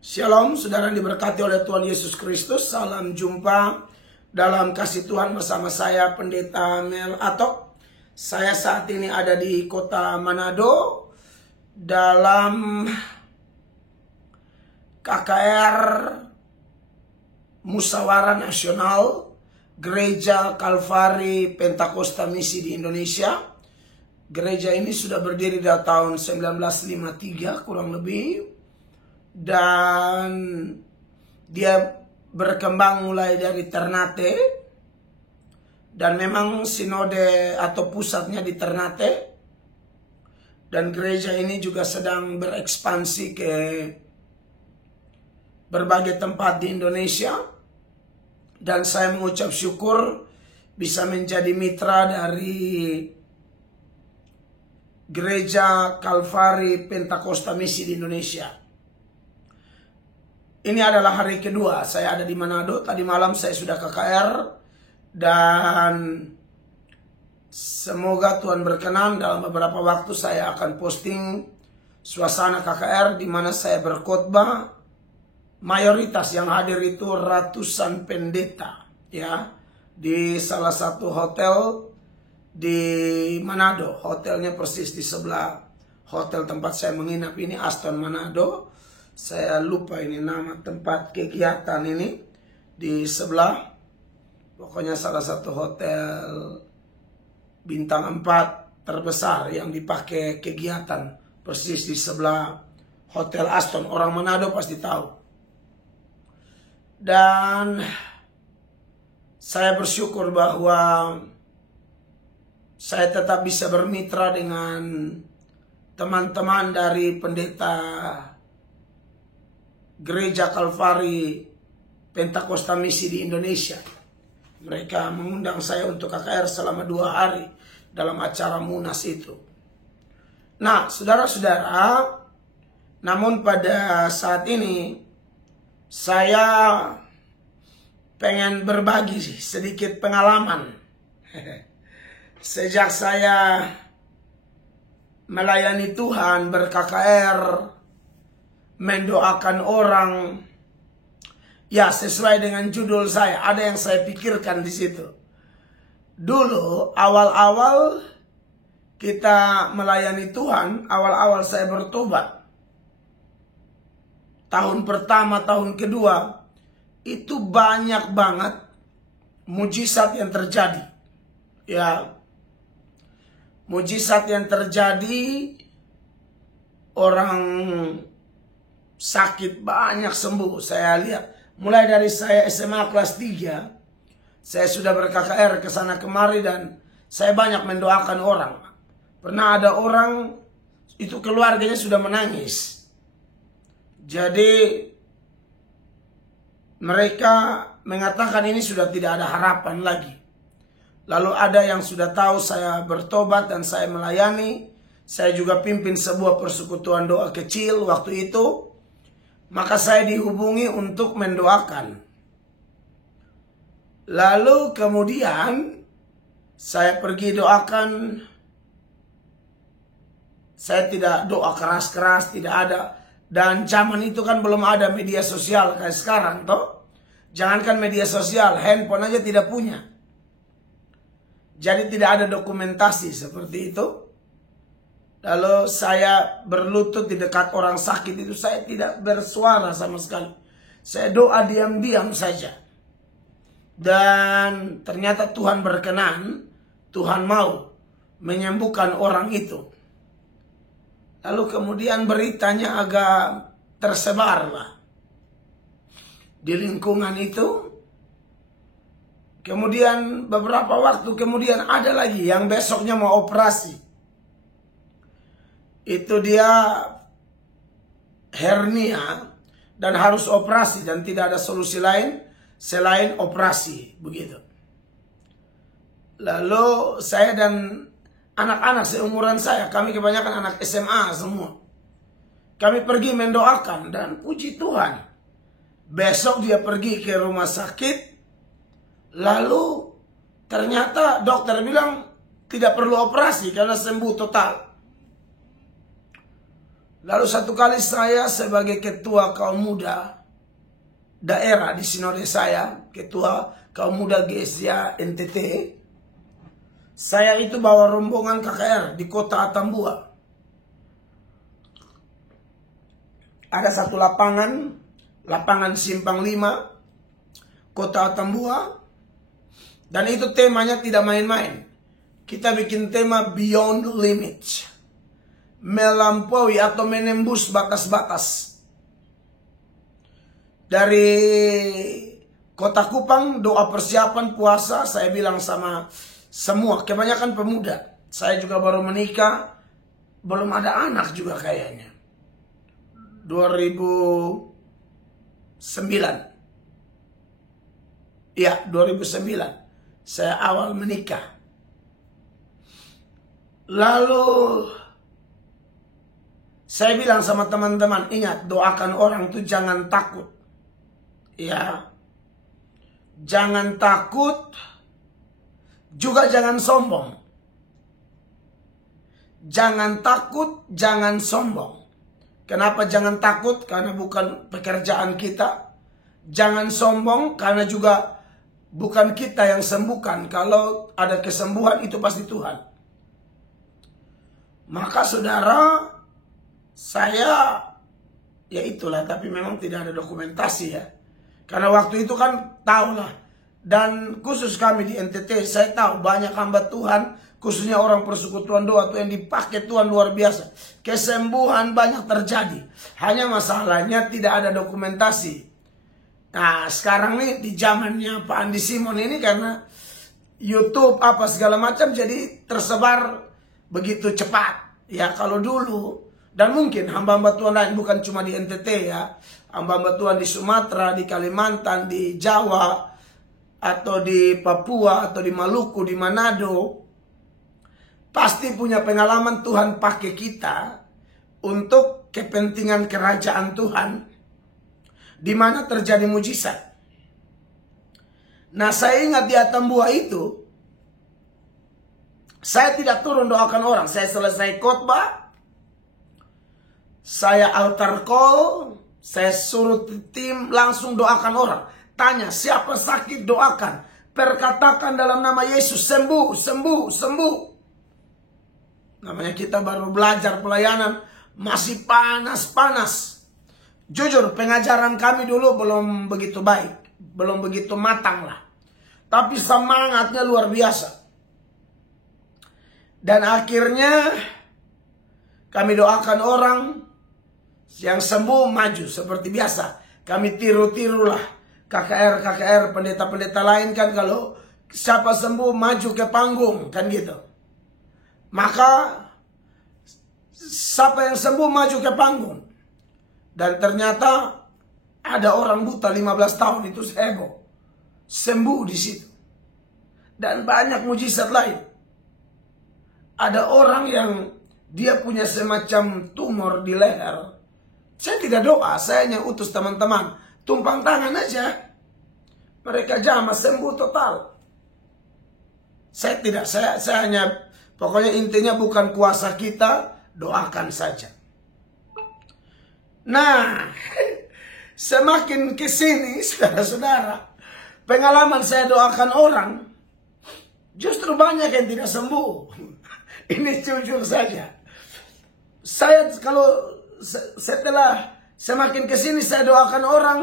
Shalom, saudara yang diberkati oleh Tuhan Yesus Kristus. Salam jumpa dalam kasih Tuhan bersama saya, Pendeta Mel Atok. Saya saat ini ada di kota Manado dalam KKR Musyawarah Nasional Gereja Kalvari Pentakosta Misi di Indonesia. Gereja ini sudah berdiri dari tahun 1953 kurang lebih. Dan dia berkembang mulai dari Ternate, dan memang sinode atau pusatnya di Ternate, dan gereja ini juga sedang berekspansi ke berbagai tempat di Indonesia. Dan saya mengucap syukur bisa menjadi mitra dari Gereja Kalvari Pentakosta Misi di Indonesia. Ini adalah hari kedua saya ada di Manado. Tadi malam saya sudah KKR, dan semoga Tuhan berkenan dalam beberapa waktu saya akan posting suasana KKR di mana saya berkhotbah. Mayoritas yang hadir itu ratusan pendeta, ya, di salah satu hotel di Manado. Hotelnya persis di sebelah hotel tempat saya menginap ini, Aston Manado. Saya lupa ini nama tempat kegiatan ini di sebelah. Pokoknya salah satu hotel bintang 4 terbesar yang dipakai kegiatan, persis di sebelah Hotel Aston. Orang Manado pasti tahu. Dan saya bersyukur bahwa saya tetap bisa bermitra dengan teman-teman dari pendeta Gereja Kalvari Pentakosta Misi di Indonesia. Mereka mengundang saya untuk KKR selama 2 hari dalam acara Munas itu. Nah, saudara-saudara, namun pada saat ini saya pengen berbagi sedikit pengalaman. Sejak saya melayani Tuhan, ber-KKR, mendoakan orang, ya sesuai dengan judul saya, ada yang saya pikirkan di situ. Dulu awal-awal kita melayani Tuhan, awal-awal saya bertobat, tahun pertama, tahun kedua, itu banyak banget mujizat yang terjadi. Ya, mujizat yang terjadi, orang sakit banyak sembuh. Saya lihat mulai dari saya SMA kelas 3, saya sudah ber-KKR ke sana kemari, dan saya banyak mendoakan orang. Pernah ada orang itu keluarganya sudah menangis. Jadi mereka mengatakan ini sudah tidak ada harapan lagi. Lalu ada yang sudah tahu saya bertobat dan saya melayani. Saya juga pimpin sebuah persekutuan doa kecil waktu itu. Maka saya dihubungi untuk mendoakan. Lalu kemudian saya pergi doakan. Saya tidak doa keras-keras, tidak ada. Dan zaman itu kan belum ada media sosial kayak sekarang, toh. Jangankan media sosial, handphone aja tidak punya. Jadi tidak ada dokumentasi seperti itu. Lalu saya berlutut di dekat orang sakit itu, saya tidak bersuara sama sekali. Saya doa diam-diam saja. Dan ternyata Tuhan berkenan, Tuhan mau menyembuhkan orang itu. Lalu kemudian beritanya agak tersebar lah di lingkungan itu. Kemudian beberapa waktu kemudian ada lagi yang besoknya mau operasi. Itu dia hernia dan harus operasi, dan tidak ada solusi lain selain operasi, begitu. Lalu saya dan anak-anak seumuran saya, kami kebanyakan anak SMA semua, kami pergi mendoakan, dan puji Tuhan, besok dia pergi ke rumah sakit. Lalu ternyata dokter bilang tidak perlu operasi karena sembuh total. Lalu satu kali saya sebagai ketua kaum muda daerah di sinode saya, ketua kaum muda GSIA NTT, saya itu bawa rombongan KKR di kota Atambua. Ada satu lapangan Simpang 5, kota Atambua. Dan itu temanya tidak main-main. Kita bikin tema Beyond Limits. Melampaui atau menembus batas-batas. Dari Kota Kupang, doa persiapan puasa, saya bilang sama semua, kebanyakan pemuda. Saya juga baru menikah, belum ada anak juga kayaknya. 2009. Ya, 2009. Saya awal menikah. Lalu saya bilang sama teman-teman, ingat, doakan orang itu jangan takut. Ya. Jangan takut, juga jangan sombong. Jangan takut, jangan sombong. Kenapa jangan takut? Karena bukan pekerjaan kita. Jangan sombong karena juga bukan kita yang sembuhkan. Kalau ada kesembuhan itu pasti Tuhan. Maka saudara, saya ya itulah, tapi memang tidak ada dokumentasi ya. Karena waktu itu kan tahulah. Dan khusus kami di NTT, saya tahu banyak hamba Tuhan, khususnya orang persekutuan doa itu yang dipakai Tuhan luar biasa. Kesembuhan banyak terjadi. Hanya masalahnya tidak ada dokumentasi. Nah sekarang nih di zamannya Pak Andi Simon ini, karena YouTube apa segala macam, jadi tersebar begitu cepat. Ya kalau dulu, dan mungkin hamba-hamba Tuhan lain bukan cuma di NTT ya, hamba-hamba Tuhan di Sumatera, di Kalimantan, di Jawa, atau di Papua, atau di Maluku, di Manado, pasti punya pengalaman Tuhan pakai kita untuk kepentingan kerajaan Tuhan, di mana terjadi mujizat. Nah saya ingat di Atambua itu, saya tidak turun doakan orang. Saya selesai khotbah, saya altar call, saya suruh tim langsung doakan orang. Tanya siapa sakit doakan, perkatakan dalam nama Yesus, sembuh, sembuh, sembuh. Namanya kita baru belajar pelayanan, masih panas-panas. Jujur pengajaran kami dulu belum begitu baik, belum begitu matang lah. Tapi semangatnya luar biasa. Dan akhirnya kami doakan orang yang sembuh maju seperti biasa. Kami tiru-tirulah KKR, pendeta-pendeta lain kan, kalau siapa sembuh maju ke panggung kan gitu. Maka siapa yang sembuh maju ke panggung. Dan ternyata ada orang buta 15 tahun itu heboh, sembuh di situ. Dan banyak mujizat lain. Ada orang yang dia punya semacam tumor di leher. Saya tidak doa, saya hanya utus teman-teman, tumpang tangan aja. Mereka jamah sembuh total. Saya tidak, saya hanya, pokoknya intinya bukan kuasa kita, doakan saja. Nah, semakin kesini, saudara-saudara, pengalaman saya doakan orang, justru banyak yang tidak sembuh. Ini jujur saja. Saya kalau setelah semakin kesini saya doakan orang,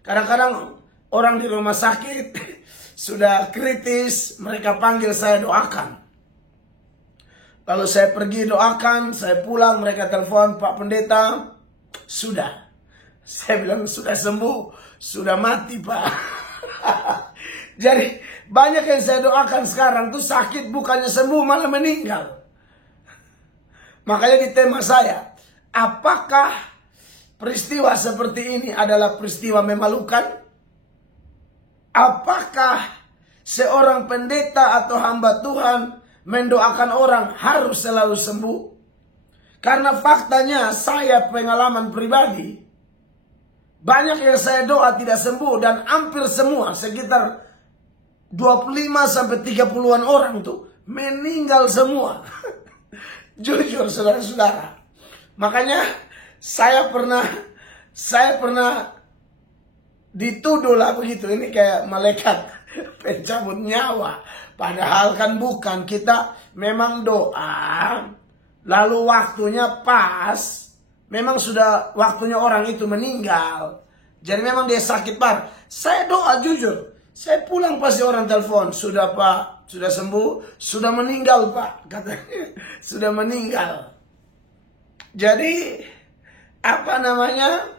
kadang-kadang orang di rumah sakit sudah kritis, mereka panggil saya doakan. Lalu saya pergi doakan, saya pulang, mereka telepon, Pak Pendeta, sudah. Saya bilang sudah sembuh, sudah mati Pak. Jadi banyak yang saya doakan sekarang tuh sakit bukannya sembuh malah meninggal. Makanya di tema saya, apakah peristiwa seperti ini adalah peristiwa memalukan? Apakah seorang pendeta atau hamba Tuhan mendoakan orang harus selalu sembuh? Karena faktanya saya pengalaman pribadi, banyak yang saya doa tidak sembuh, dan hampir semua, sekitar 25-30-an orang tuh meninggal semua. Jujur saudara-saudara. Makanya saya pernah dituduh lah begitu. Ini kayak malaikat pencabut nyawa. Padahal kan bukan. Kita memang doa, lalu waktunya pas. Memang sudah waktunya orang itu meninggal. Jadi memang dia sakit parah. Saya doa jujur. Saya pulang pasti orang telepon. Sudah Pak, sudah sembuh, sudah meninggal Pak. Katanya, sudah meninggal. Jadi, apa namanya?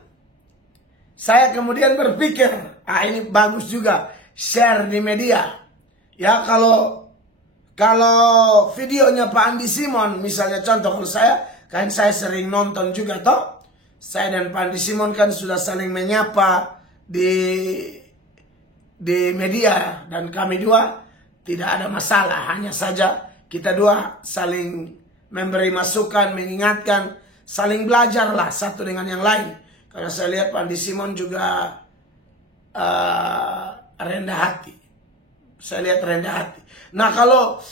Saya kemudian berpikir, ini bagus juga. Share di media. Ya kalau videonya Pak Andi Simon, misalnya contoh kalau saya, kan saya sering nonton juga toh. Saya dan Pak Andi Simon kan sudah saling menyapa di media, dan kami dua tidak ada masalah, hanya saja kita dua saling memberi masukan, mengingatkan, saling belajar lah satu dengan yang lain. Karena saya lihat Pak Andi Simon juga rendah hati. Saya lihat rendah hati. Nah kalau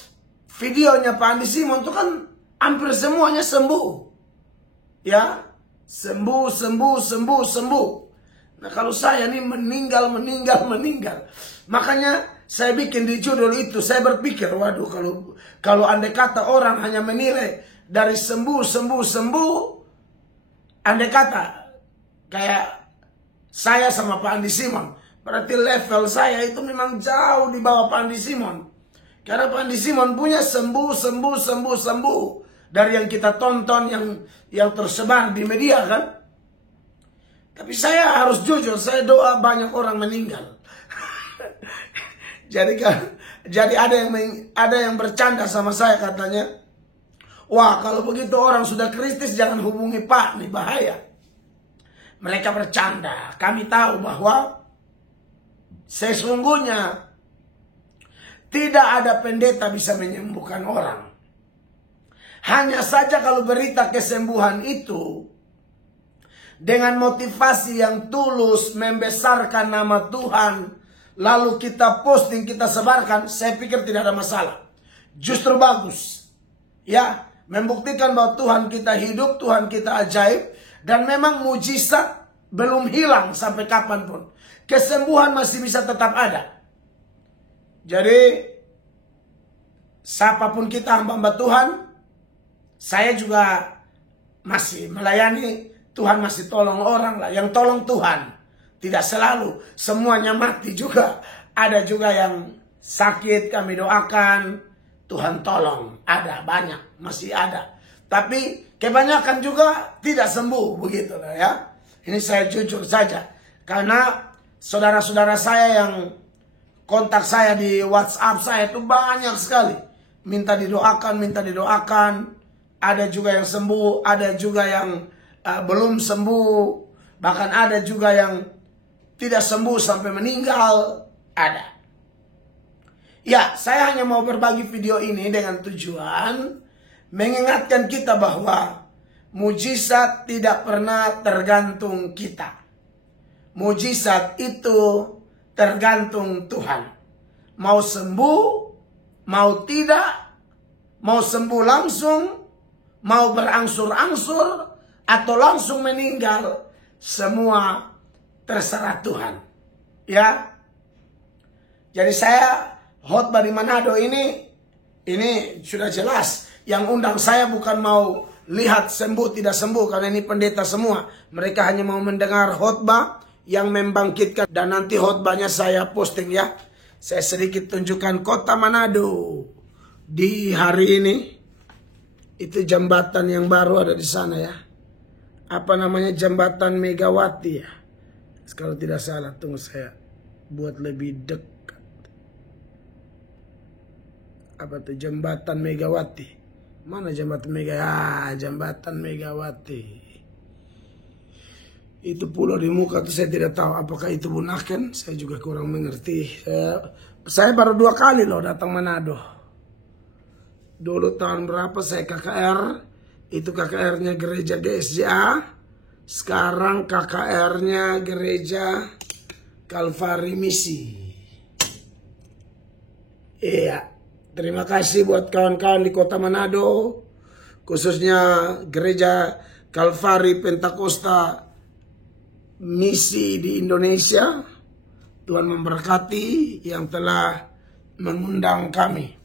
videonya Pak Andi Simon itu kan hampir semuanya sembuh. Ya, sembuh. Nah kalau saya ini meninggal. Makanya saya bikin di judul itu, saya berpikir, waduh kalau andai kata orang hanya menilai dari sembuh, andai kata kayak saya sama Pak Andi Simon, berarti level saya itu memang jauh di bawah Pak Andi Simon. Karena Pak Andi Simon punya sembuh dari yang kita tonton, yang tersebar di media kan. Tapi saya harus jujur, saya doa banyak orang meninggal. Jadi ada yang bercanda sama saya, katanya, wah kalau begitu orang sudah kritis jangan hubungi Pak, nih bahaya. Mereka bercanda. Kami tahu bahwa sesungguhnya tidak ada pendeta bisa menyembuhkan orang. Hanya saja kalau berita kesembuhan itu dengan motivasi yang tulus, membesarkan nama Tuhan, lalu kita posting, kita sebarkan, saya pikir tidak ada masalah. Justru bagus. Ya, membuktikan bahwa Tuhan kita hidup, Tuhan kita ajaib, dan memang mujizat belum hilang sampai kapanpun. Kesembuhan masih bisa tetap ada. Jadi, siapapun kita hamba-hamba Tuhan, saya juga masih melayani, Tuhan masih tolong orang lah. Yang tolong Tuhan. Tidak selalu. Semuanya mati juga. Ada juga yang sakit, kami doakan, Tuhan tolong. Ada, banyak. Masih ada. Tapi kebanyakan juga tidak sembuh. Begitu lah ya. Ini saya jujur saja. Karena saudara-saudara saya yang kontak saya di WhatsApp saya itu banyak sekali. Minta didoakan. Ada juga yang sembuh, ada juga yang belum sembuh. Bahkan ada juga yang tidak sembuh sampai meninggal. Ada. Ya, saya hanya mau berbagi video ini dengan tujuan mengingatkan kita bahwa mujizat tidak pernah tergantung kita. Mujizat itu tergantung Tuhan. Mau sembuh, mau tidak, mau sembuh langsung, mau berangsur-angsur, atau langsung meninggal, semua terserah Tuhan. Ya. Jadi saya khotbah di Manado ini sudah jelas. Yang undang saya bukan mau lihat sembuh tidak sembuh, karena ini pendeta semua. Mereka hanya mau mendengar khotbah yang membangkitkan, dan nanti khotbahnya saya posting ya. Saya sedikit tunjukkan kota Manado di hari ini. Itu jembatan yang baru ada di sana ya. Apa namanya, jembatan Megawati ya. Kalau tidak salah, tunggu saya buat lebih dekat. Apa tuh jembatan Megawati? Mana jembatan Megawati? Jembatan Megawati. Itu pulau di muka tuh, saya tidak tahu apakah itu Bunaken. Saya juga kurang mengerti. Saya baru 2 kali loh datang Manado. Dulu tahun berapa saya KKR. Itu KKR-nya gereja GSJA. Sekarang KKR-nya gereja Kalvari Misi. Iya. Terima kasih buat kawan-kawan di kota Manado. Khususnya gereja Kalvari Pentakosta Misi di Indonesia. Tuhan memberkati yang telah mengundang kami.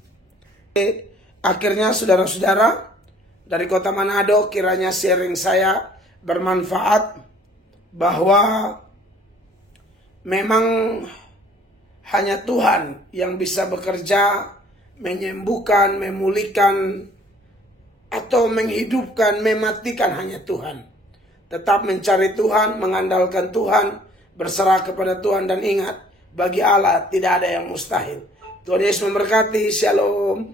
Akhirnya saudara-saudara dari kota Manado, kiranya sharing saya bermanfaat bahwa memang hanya Tuhan yang bisa bekerja, menyembuhkan, memulihkan, atau menghidupkan, mematikan, hanya Tuhan. Tetap mencari Tuhan, mengandalkan Tuhan, berserah kepada Tuhan, dan ingat, bagi Allah tidak ada yang mustahil. Tuhan Yesus memberkati. Shalom.